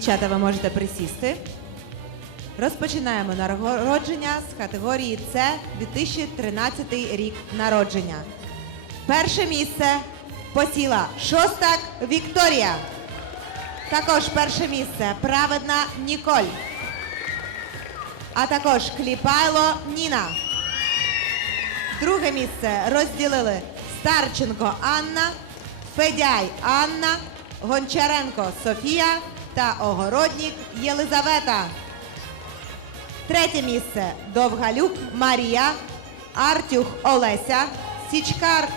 Дівчата, ви можете присісти. Розпочинаємо нагородження з категорії С 2013 рік народження. Перше місце посіла Шостак Вікторія. Також перше місце праведна Ніколь. А також Кліпайло Ніна. Друге місце розділили Старченко Анна, Федяй Анна, Гончаренко Софія та Огороднік Єлизавета. Третє місце Довгалюк Марія, Артюх Олеся, Січкар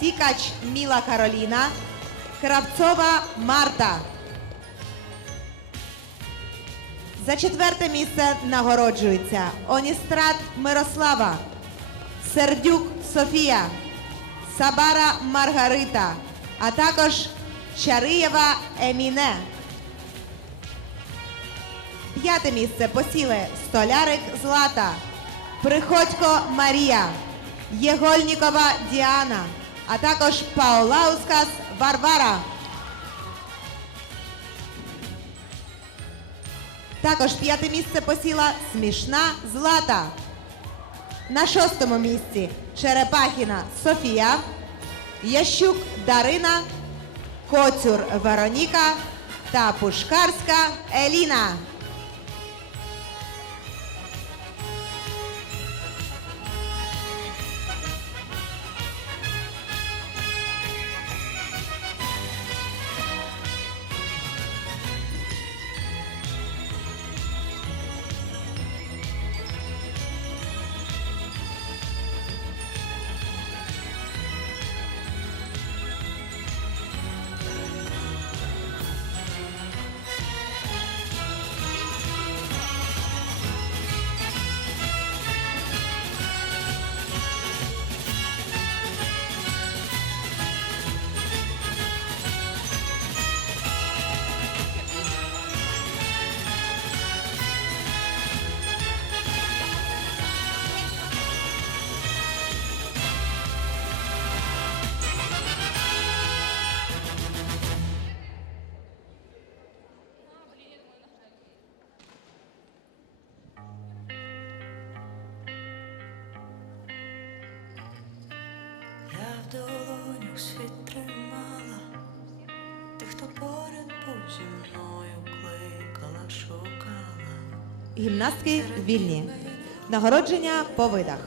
Сікач Міла Кароліна, Кравцова Марта. За четверте місце нагороджується Оністрат Мирослава, Сердюк Софія, Сабара Маргарита, а також Чариєва Еміне. П'яте місце посіли Столярик Злата, Приходько Марія, Єгольнікова Діана, а також Паулаускас Варвара. Також п'яте місце посіла Смішна Злата. На шостому місці Черепахіна Софія, Ящук Дарина, Коцюр Вероніка та Пушкарська Еліна. В долонях світ тримала, хто поряд був зі мною кликала, шукала. Гімнастки вільні. Нагородження по видах.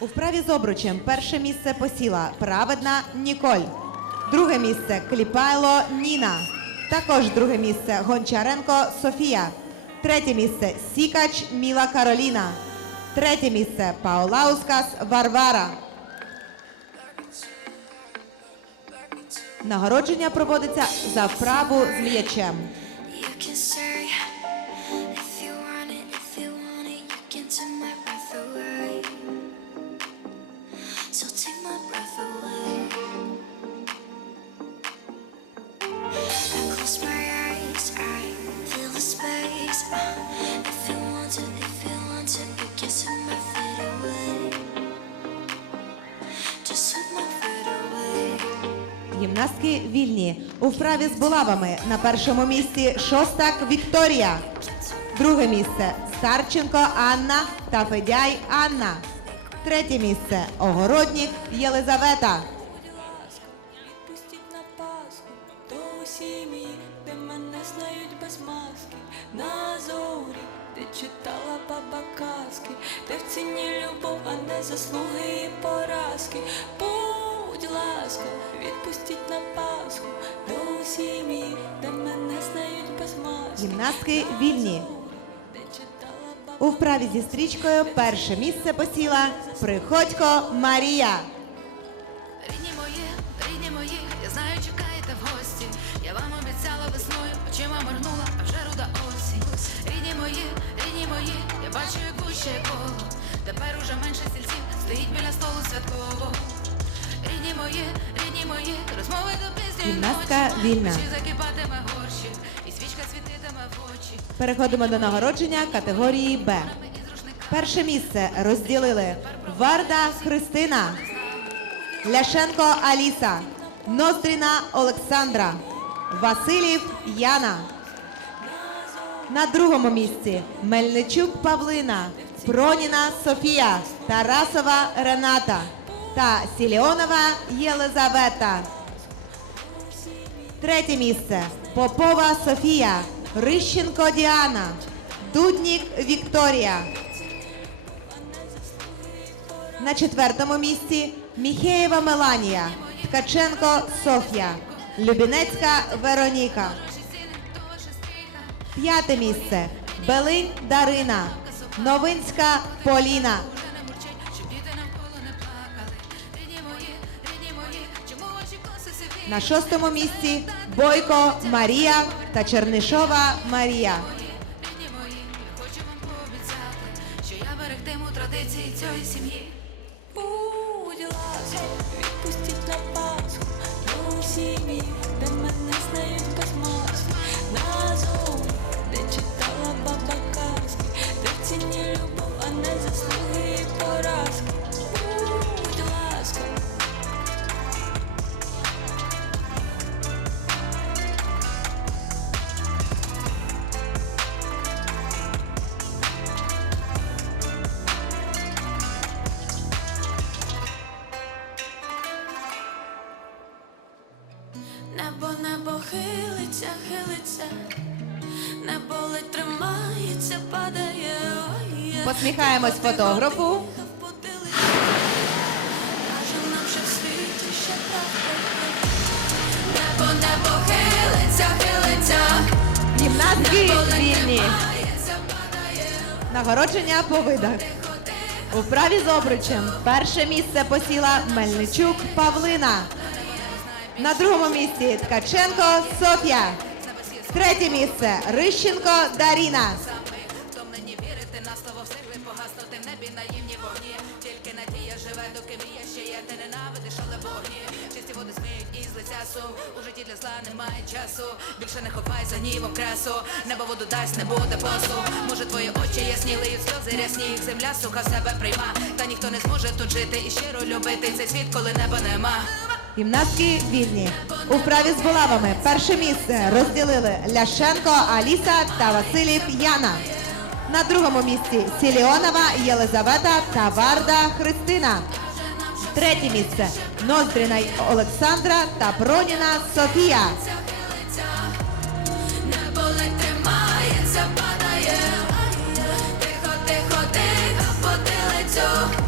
У вправі з обручем перше місце посіла праведна Ніколь. Друге місце Кліпайло Ніна. Також друге місце Гончаренко Софія. Третє місце Сікач Міла Кароліна. Третє місце Паулаускас Варвара. Нагородження проводиться за вправу з м'ячем. Вільні. У вправі з булавами на першому місці Шостак Вікторія. Друге місце Старченко Анна та Федяй Анна. Третє місце Огороднік Єлизавета. На зорі, де читала баба казки, де в ціні любов, а не заслуги і поразки. Ласка, відпустіть на Пасху до сім'ї, де мене знають без маски. Гімнастки вільні. У вправі зі стрічкою перше місце посіла Приходько Марія. Рідні мої, рідні мої, я знаю, чекаєте в гості. Я вам обіцяла весною, очима моргнула, а вже руда осінь. Рідні мої, рідні мої, я бачу, як гуще коло. Тепер уже менше стільців стоїть біля столу святково. Рідні мої, рідні мої, розмови до ночі. вільна. Закипатиме горщик, і свічка світитиме в очі. Переходимо до нагородження категорії Б. Перше місце розділили Варда Христина, Ляшенко Аліса, Ноздріна Олександра, Василів Яна. На другому місці Мельничук Павлина, Проніна Софія, Тарасова Рената та Сіліонова Єлизавета. Третє місце Попова Софія, Рищенко Діана, Дуднік Вікторія. На четвертому місці Міхеєва Меланія, Ткаченко Софія, Любінецька Вероніка. П'яте місце Белинь Дарина, Новинська Поліна. На шостому місці Бойко Марія та Чернишова Марія. Хочу вам пообіцяти, що я берегтиму традиції цієї сім'ї. Хилиться, хилиться, Гімнастки вільні. Нагородження по видах. У вправі з обручем перше місце посіла Мельничук Павлина. На другому місці Ткаченко Софія. Третє місце Рищенко Даріна. Сміють лиця сум. У житті для зла немає часу. Більше не ховай за нівом красу. Небо воду дасть, не буде посу. Може твої очі ясні, лиють сльози рясні, їх земля суха себе прийма. Та ніхто не зможе тут жити і щиро любити цей світ, коли неба нема. Гімнастки вільні. У вправі з булавами перше місце розділили Ляшенко Аліса та Василів Яна. На другому місці Сіліонова Єлизавета та Варда Христина. Третє місце Ноздріна Олександра та Проніна Софія. Небо ледь тримається, падає. Тихо, тихо, тихо, потилицю.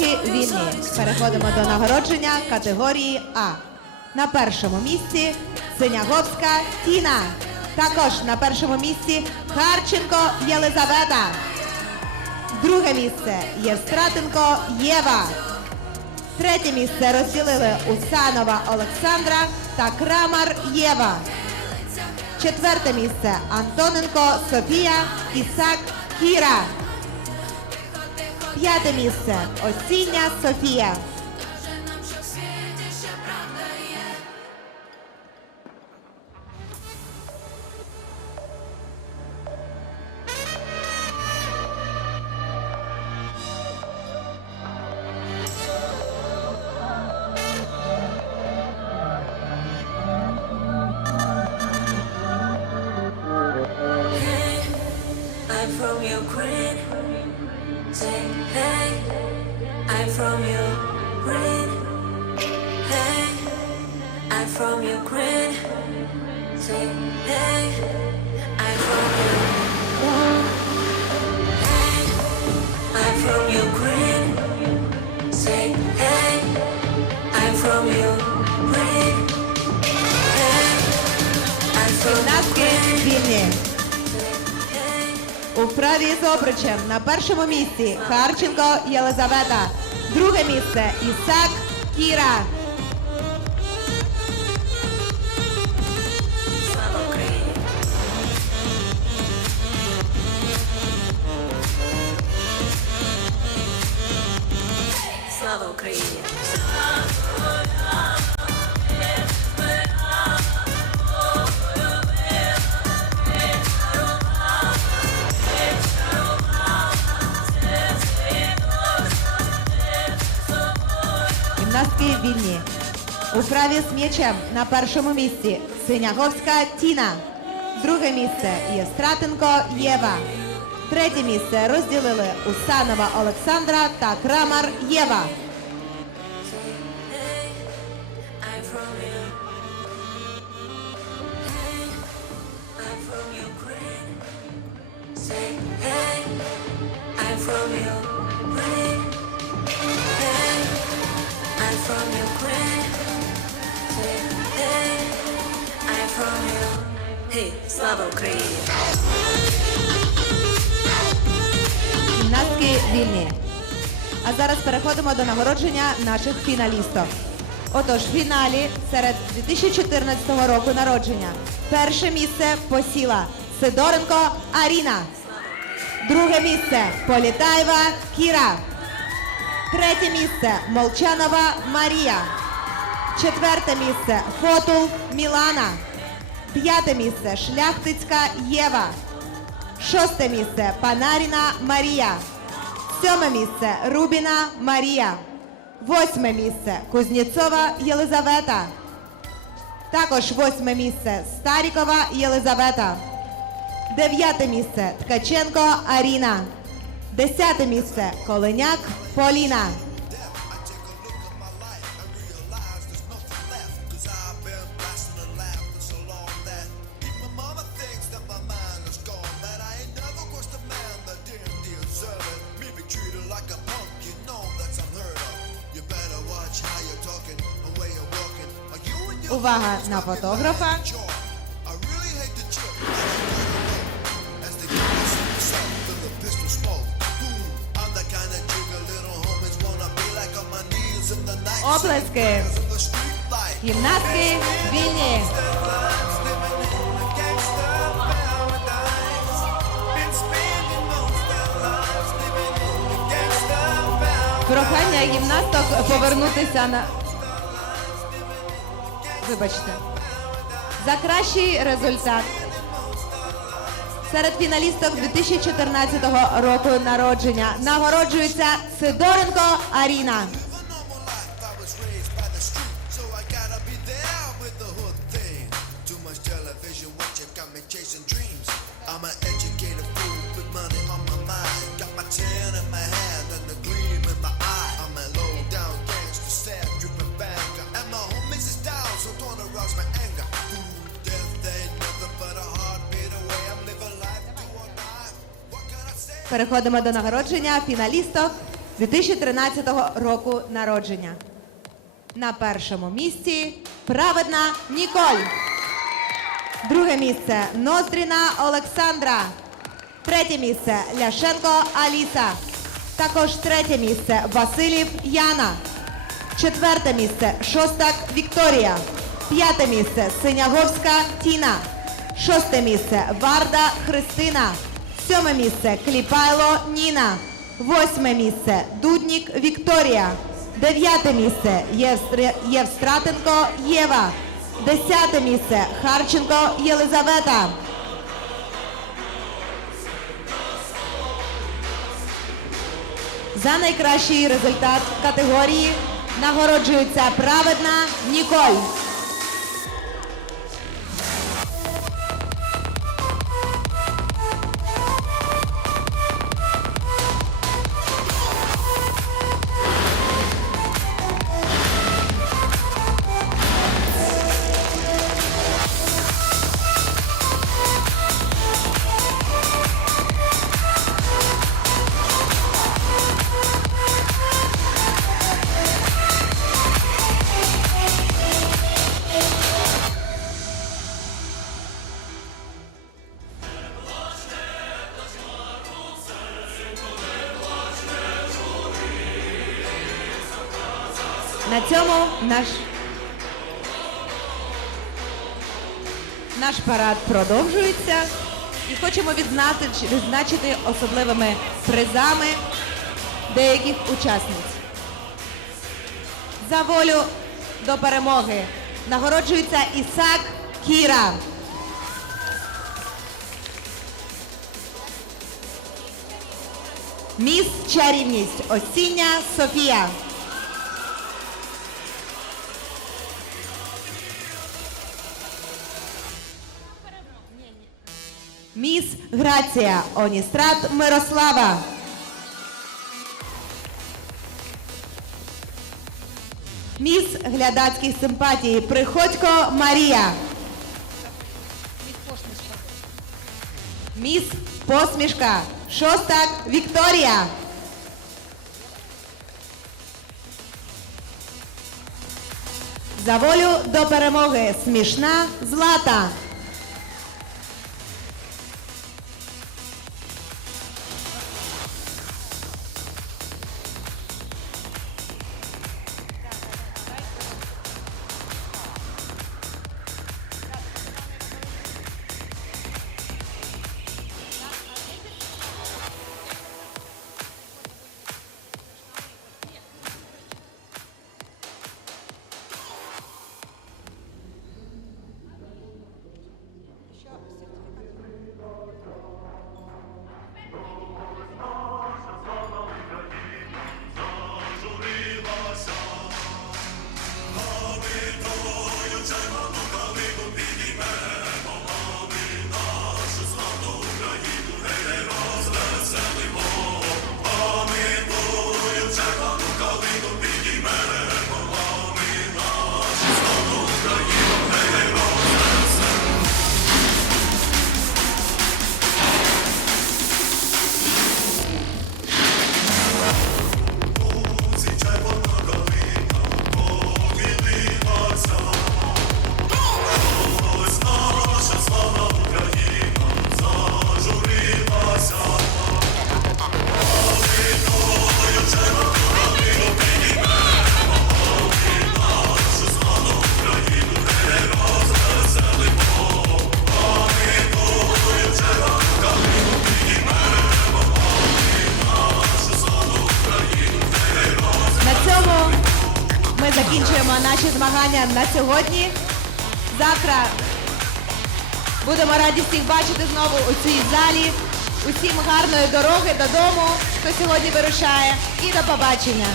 Гімнастки вільні. Переходимо до нагородження категорії А. На першому місці Синяговська Тіна. Також на першому місці Харченко Єлизавета. Друге місце Євстратенко Єва. Третє місце розділили Усанова Олександра та Крамар Єва. Четверте місце Антоненко Софія Ісак Кіра. П'яте місце Осіння Софія. У вправі з обручем на першому місці Харченко Єлизавета. Друге місце Ісак Кіра. У вправі з м'ячем на першому місці Синяговська Тіна. Друге місце Єстратенко Єва. Третє місце розділили Усанова Олександра та Крамар Єва. From Ukraine. Слава Україні! Гімнастки вільні. А зараз переходимо до нагородження наших фіналістів. Отож, в фіналі серед 2014 року народження перше місце посіла Сидоренко Аріна. Друге місце Політаєва Кіра. Третє місце Молчанова Марія. Четверте місце Фотул Мілана. П'яте місце Шляхтицька Єва. Шосте місце Панаріна Марія. Сьоме місце Рубіна Марія. Восьме місце Кузнєцова Єлизавета. Також восьме місце Старікова Єлизавета. Дев'яте місце Ткаченко Аріна. Десяте місце Коленяк Поліна. Увага на фотографа. Оплески. Гімнастки вільні. Прохання гімнасток повернутися на. Вибачте. За кращий результат. Серед фіналісток 2014 року народження нагороджується Сидоренко Аріна. Переходимо до нагородження фіналісток 2013 року народження. На першому місці праведна Ніколь. Друге місце Ноздріна Олександра. Третє місце Ляшенко Аліса. Також третє місце Василів Яна. Четверте місце Шостак Вікторія. П'яте місце Синяговська Тіна. Шосте місце Варда Христина. Сьоме місце Кліпайло Ніна. Восьме місце Дуднік Вікторія. Дев'яте місце Євстр- Євстратенко Єва. Десяте місце Харченко Єлизавета. За найкращий результат в категорії нагороджується праведна Ніколь. Наш наш парад продовжується і хочемо відзначити, відзначити особливими призами деяких учасниць. За волю до перемоги нагороджується Ісак Кіра. Міс Чарівність Осіння Софія. Міс Грація Оністрат Мирослава. Міс глядацьких симпатій Приходько Марія. Міс Посмішка Шостак Вікторія. За волю до перемоги смішна Злата. Змагання на сьогодні. Завтра будемо раді всіх бачити знову у цій залі. Усім гарної дороги додому, хто сьогодні вирушає, і до побачення.